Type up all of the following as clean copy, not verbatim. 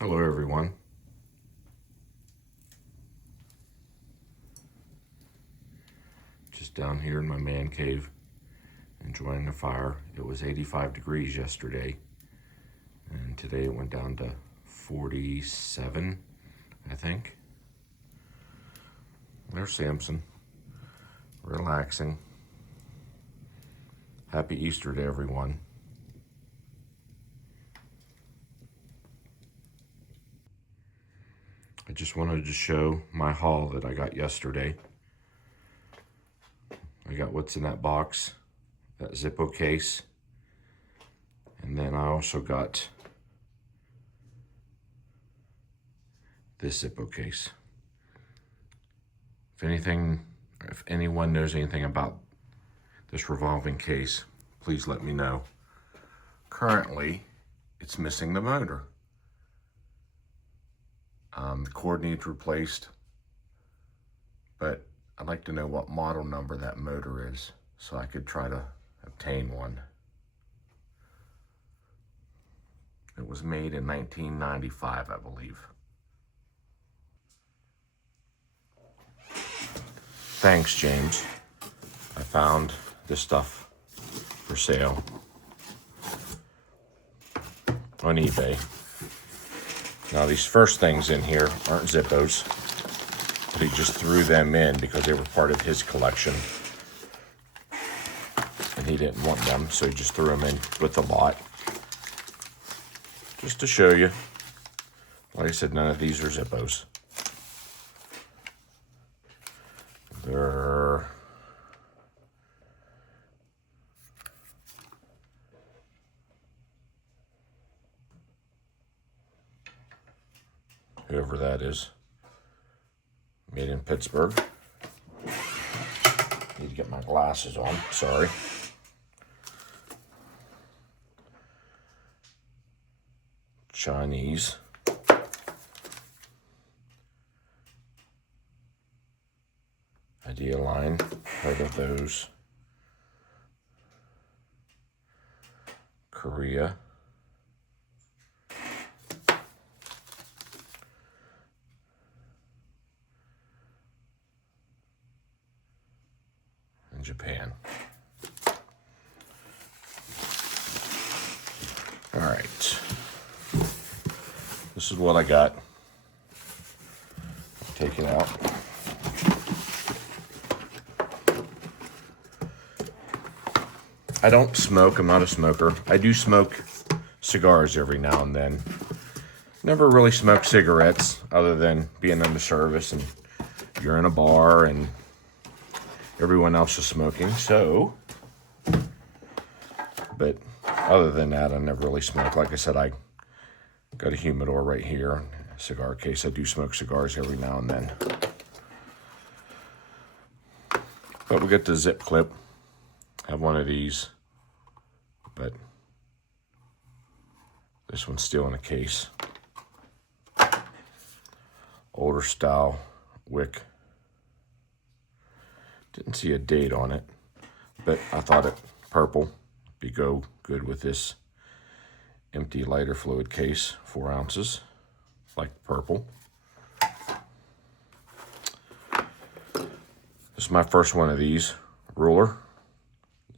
Hello everyone. Just down here in my man cave enjoying a fire. It was 85 degrees yesterday and today it went down to 47, I think. There's Samson, relaxing. Happy Easter to everyone. I just wanted to show my haul that I got yesterday. I got what's in that box, that Zippo case. And then I also got this Zippo case. If anyone knows anything about this revolving case, please let me know. Currently, it's missing the motor. The cord needs replaced, but I'd like to know what model number that motor is so I could try to obtain one. It was made in 1995, I believe. Thanks, James. I found this stuff for sale on eBay. Now these first things in here aren't Zippos, but he just threw them in because they were part of his collection. And he didn't want them, so he just threw them in with the lot. Just to show you. Like I said, none of these are Zippos. They're whoever that is. Made in Pittsburgh. Need to get my glasses on, sorry. Chinese. Idea line, heard of those. Korea. And Japan. All right. This is what I got. Take it out. I don't smoke. I'm not a smoker. I do smoke cigars every now and then. Never really smoked cigarettes other than being in the service and you're in a bar and everyone else is smoking. So, but other than that, I never really smoked. Like I said, I got a humidor right here, a cigar case. I do smoke cigars every now and then. But we got the zip clip. I have one of these, but this one's still in a case. Older style wick. Didn't see a date on it, but I thought it purple would go good with this empty lighter fluid case, 4 ounces, like purple. This is my first one of these. Ruler,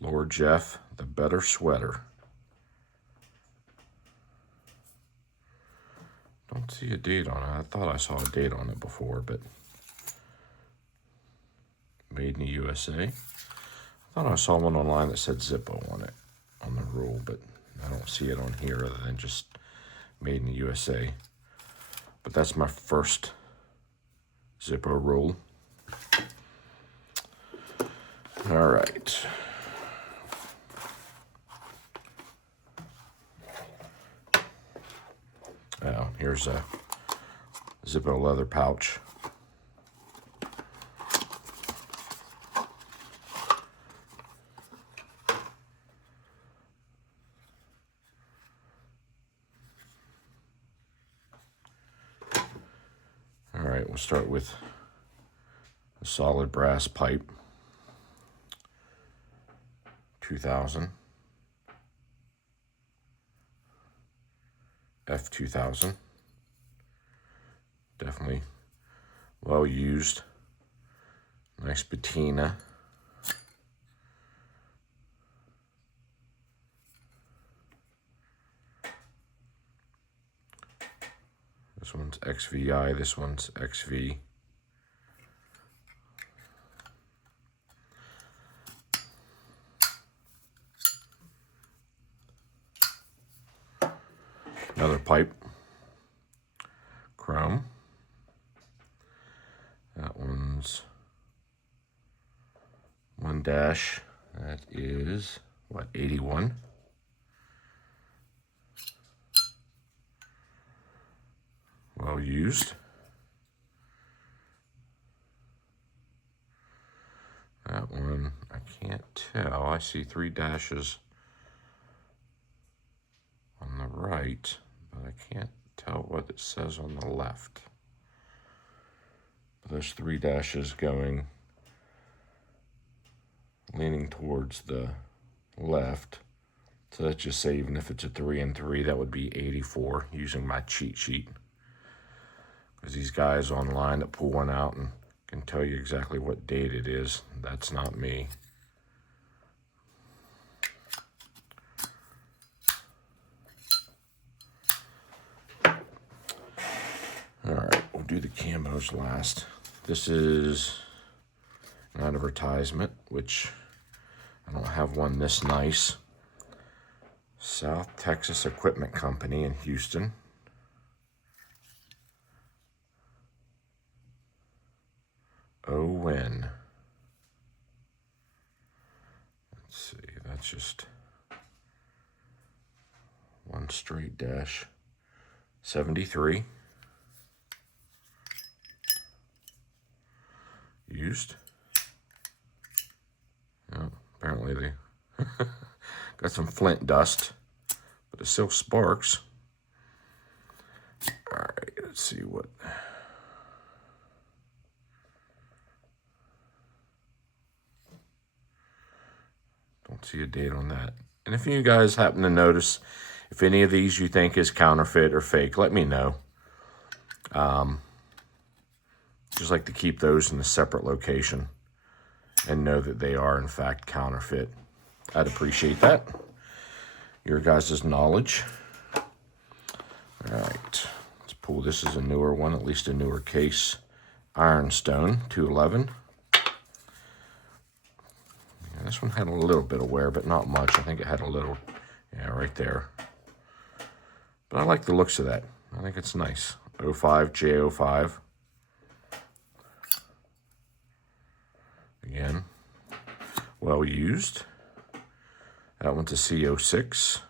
Lord Jeff, the Better Sweater. Don't see a date on it. I thought I saw a date on it before, but made in the USA. I thought I saw one online that said Zippo on it, on the rule, but I don't see it on here other than just made in the USA. But that's my first Zippo rule. All right. Now, here's a Zippo leather pouch. All right, we'll start with a solid brass pipe. 2000. F2000. Definitely well used. Nice patina. This one's XVI, this one's XV. Another pipe. Chrome. That one's 1 dash. That is, what, 81? Well used. That one, I can't tell. I see 3 dashes on the right, but I can't tell what it says on the left. Those 3 dashes going, leaning towards the left. So let's just say even if it's a 3 and 3, that would be 84 using my cheat sheet. Because these guys online that pull one out and can tell you exactly what date it is. That's not me. All right, we'll do the camos last. This is an advertisement, which I don't have one this nice. South Texas Equipment Company in Houston. Oh, when. Let's see, that's just one straight dash. 73. Used. Yeah, apparently they got some flint dust, but it still sparks. All right, let's see what. Don't see a date on that. And if you guys happen to notice, if any of these you think is counterfeit or fake, let me know. Just like to keep those in a separate location and know that they are in fact counterfeit. I'd appreciate that. Your guys' knowledge. All right, let's pull. This is a newer one, at least a newer case. Ironstone 211. Yeah, this one had a little bit of wear, but not much. I think it had a little, yeah, right there. But I like the looks of that. I think it's nice. 05 J05. Again, well used. That one's a C06.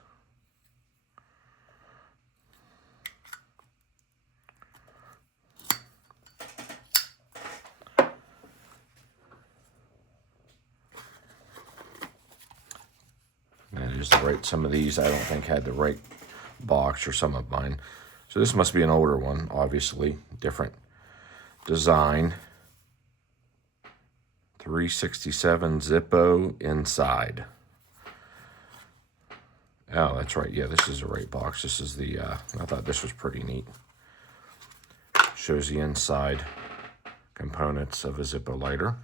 That is the right, some of these I don't think had the right box, or some of mine. So this must be an older one, obviously. Different design. 367 Zippo inside. Oh, that's right. Yeah, this is the right box. This is the, I thought this was pretty neat. Shows the inside components of a Zippo lighter.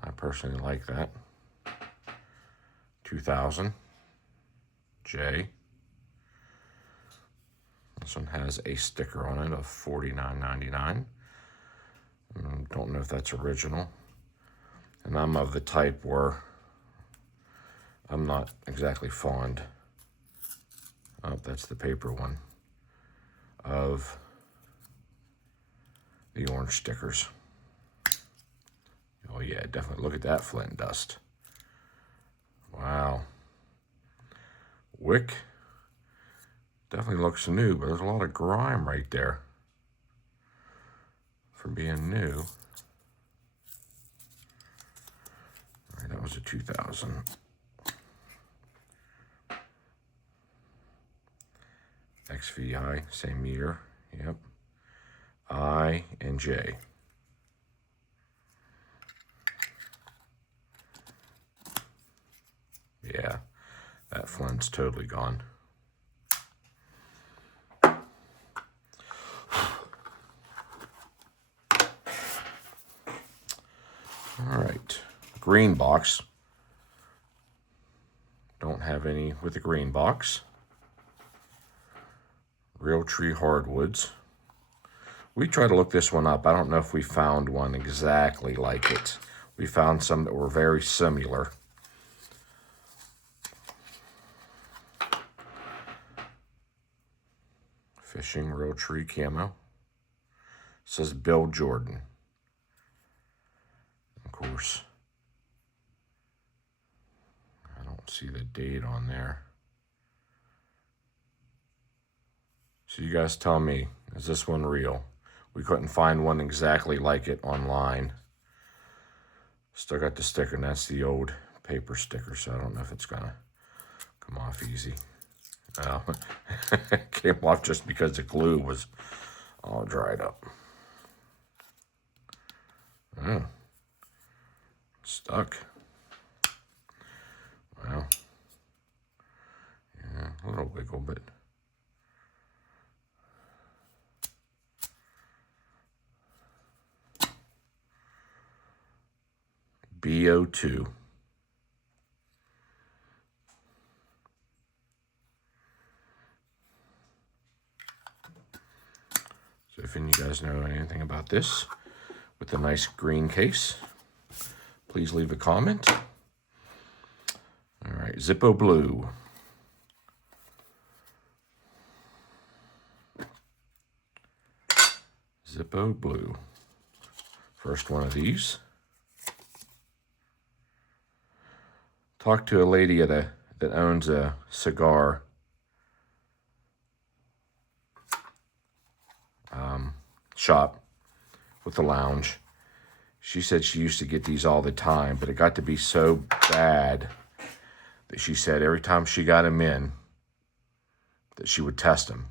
I personally like that. 2000 J. This one has a sticker on it of $49.99. Don't know if that's original. And I'm of the type where I'm not exactly fond, oh, that's the paper one, of the orange stickers. Oh yeah, definitely. Look at that flint dust. Wow. Wick definitely looks new, but there's a lot of grime right there for being new. All right, that was a 2000. XVI, same year. Yep. I and J. Yeah, that flint's totally gone. All right, green box. Don't have any with the green box. Real Tree Hardwoods. We tried to look this one up. I don't know if we found one exactly like it. We found some that were very similar. Fishing Real Tree Camo. It says Bill Jordan. Of course, I don't see the date on there. So you guys tell me, is this one real? We couldn't find one exactly like it online. Still got the sticker, and that's the old paper sticker, so I don't know if it's gonna come off easy. Oh, it came off just because the glue was all dried up. Oh, stuck. Well, yeah, a little wiggle, but BO2. So if any of you guys know anything about this with a nice green case, please leave a comment. All right, Zippo Blue. Zippo Blue. First one of these. Talked to a lady at that owns a cigar shop with a lounge. She said she used to get these all the time, but it got to be so bad that she said every time she got them in, that she would test them.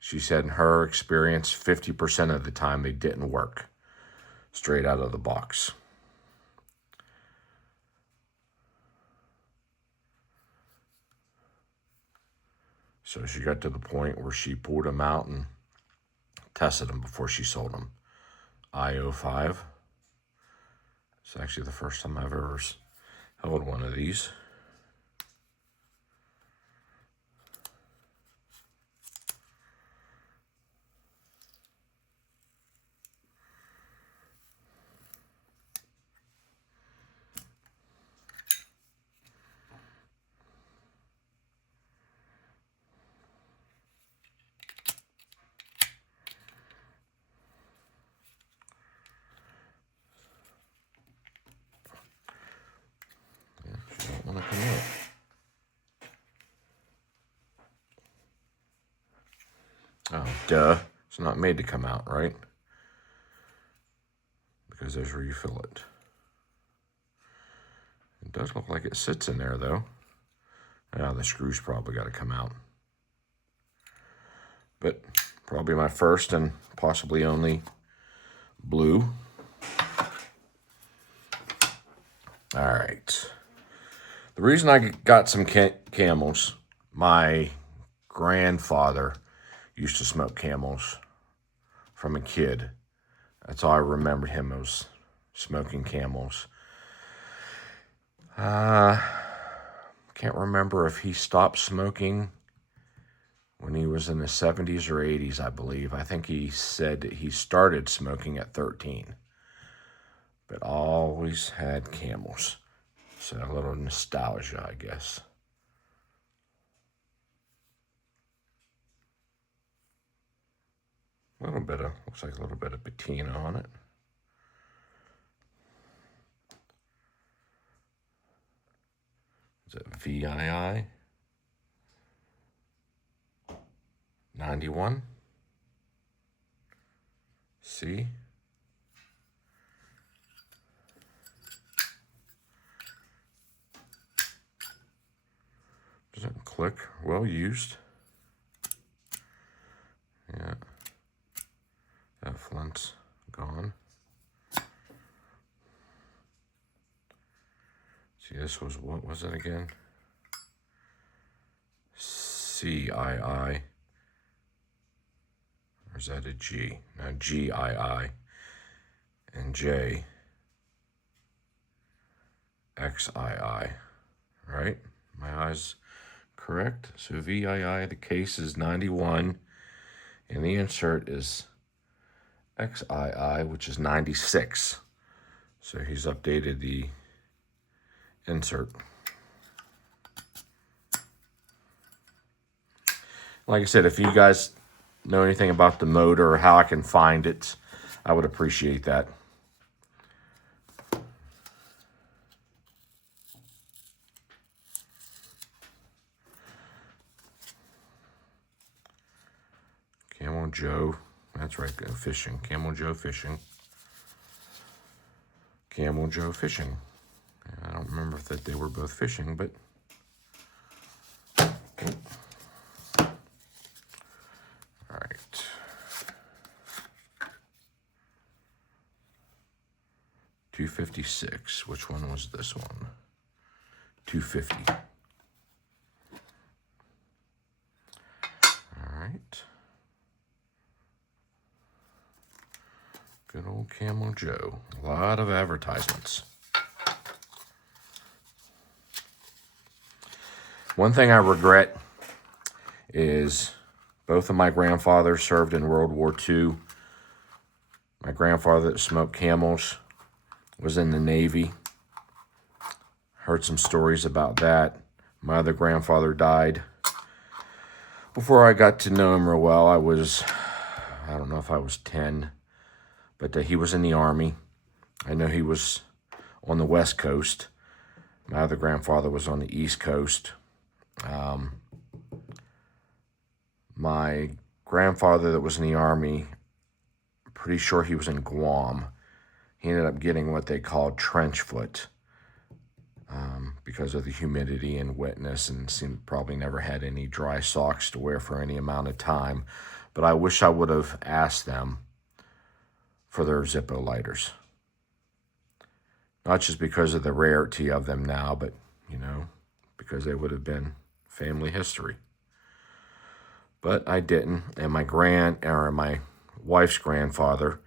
She said in her experience, 50% of the time they didn't work straight out of the box. So she got to the point where she pulled them out and tested them before she sold them. IO5. It's actually the first time I've ever held one of these. She don't want to come out. Oh, duh. It's not made to come out, right? Because there's where you fill it. It does look like it sits in there, though. Yeah, the screws probably got to come out. But probably my first and possibly only blue. All right. The reason I got some Camels, my grandfather used to smoke Camels from a kid. That's all I remembered him was smoking Camels. Can't remember if he stopped smoking when he was in the 70s or 80s, I believe. I think he said that he started smoking at 13, but always had Camels. So a little nostalgia, I guess. A little bit of, looks like a little bit of patina on it. Is it VII? 91? C? Doesn't click. Well used. Yeah. That flint's gone. See, this was, what was it again? CII. Or is that a G? No, GII. And J. XII, right? My eyes correct. So VII, the case is 91, and the insert is XII, which is 96. So he's updated the insert. Like I said, if you guys know anything about the motor or how I can find it, I would appreciate that. Camel Joe, that's right, go fishing. Camel Joe fishing. Camel Joe fishing. I don't remember if that they were both fishing, but all right. $256. Which one was this one? $250. All right. Good old Camel Joe. A lot of advertisements. One thing I regret is both of my grandfathers served in World War II. My grandfather that smoked Camels was in the Navy. Heard some stories about that. My other grandfather died before I got to know him real well. I don't know if I was 10, but he was in the Army. I know he was on the West Coast. My other grandfather was on the East Coast. My grandfather that was in the Army, I'm pretty sure he was in Guam. He ended up getting what they called trench foot because of the humidity and wetness, and probably never had any dry socks to wear for any amount of time. But I wish I would have asked them for their Zippo lighters. Not just because of the rarity of them now, but, because they would have been family history. But I didn't, and my wife's grandfather,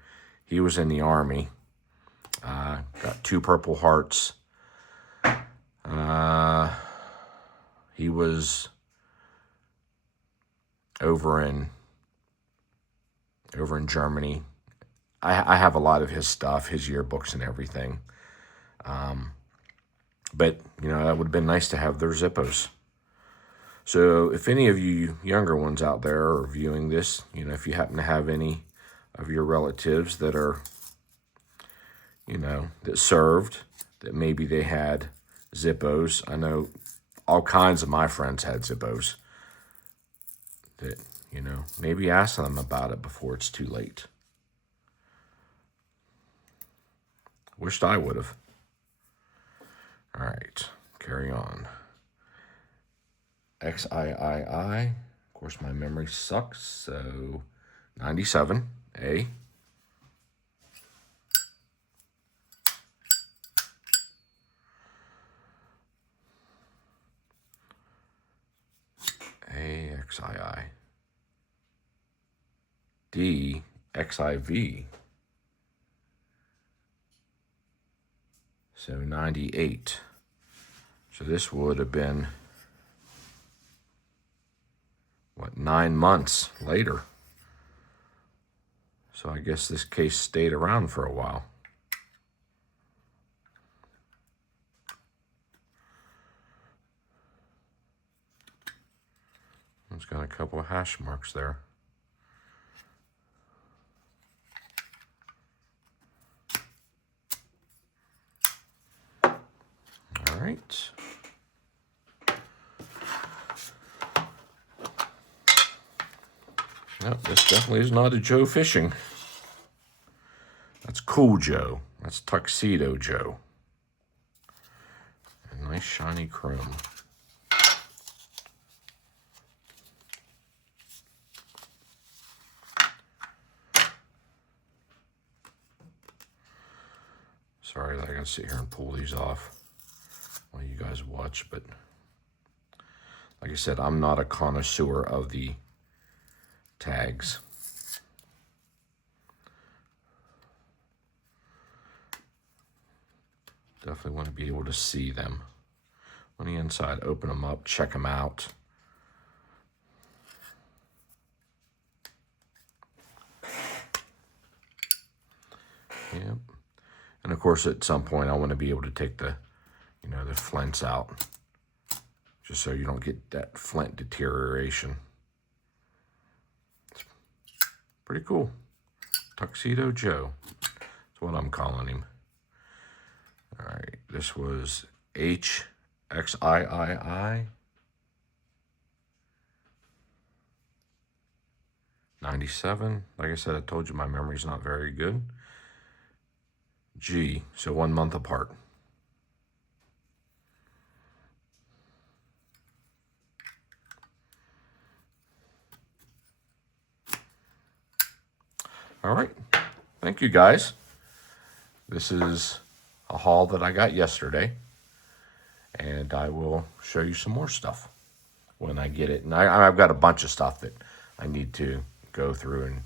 he was in the Army. Got 2 Purple Hearts. He was over in Germany. I have a lot of his stuff, his yearbooks and everything. But, that would have been nice to have their Zippos. So if any of you younger ones out there are viewing this, if you happen to have any of your relatives that are, that served, that maybe they had Zippos. I know all kinds of my friends had Zippos. That, maybe ask them about it before it's too late. Wished I would have. All right, carry on. XIII. Of course, my memory sucks, so 97. A. XII. D. XIV. So 98. So this would have been, 9 months later. So I guess this case stayed around for a while. It's got a couple of hash marks there. All right. Nope, this definitely is not a Joe fishing. That's Cool Joe. That's Tuxedo Joe. A nice shiny chrome. Sorry that I gotta sit here and pull these off while you guys watch, but like I said, I'm not a connoisseur of the tags. Definitely want to be able to see them on the inside. Open them up, check them out. Yep. And of course, at some point, I want to be able to take the, the flints out, just so you don't get that flint deterioration. It's pretty cool. Tuxedo Joe. That's what I'm calling him. All right, this was HXIII 97. Like I said, I told you my memory's not very good. G, so 1 month apart. All right, thank you guys. This is a haul that I got yesterday, and I will show you some more stuff when I get it. And I've got a bunch of stuff that I need to go through and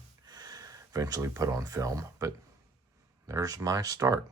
eventually put on film, but there's my start.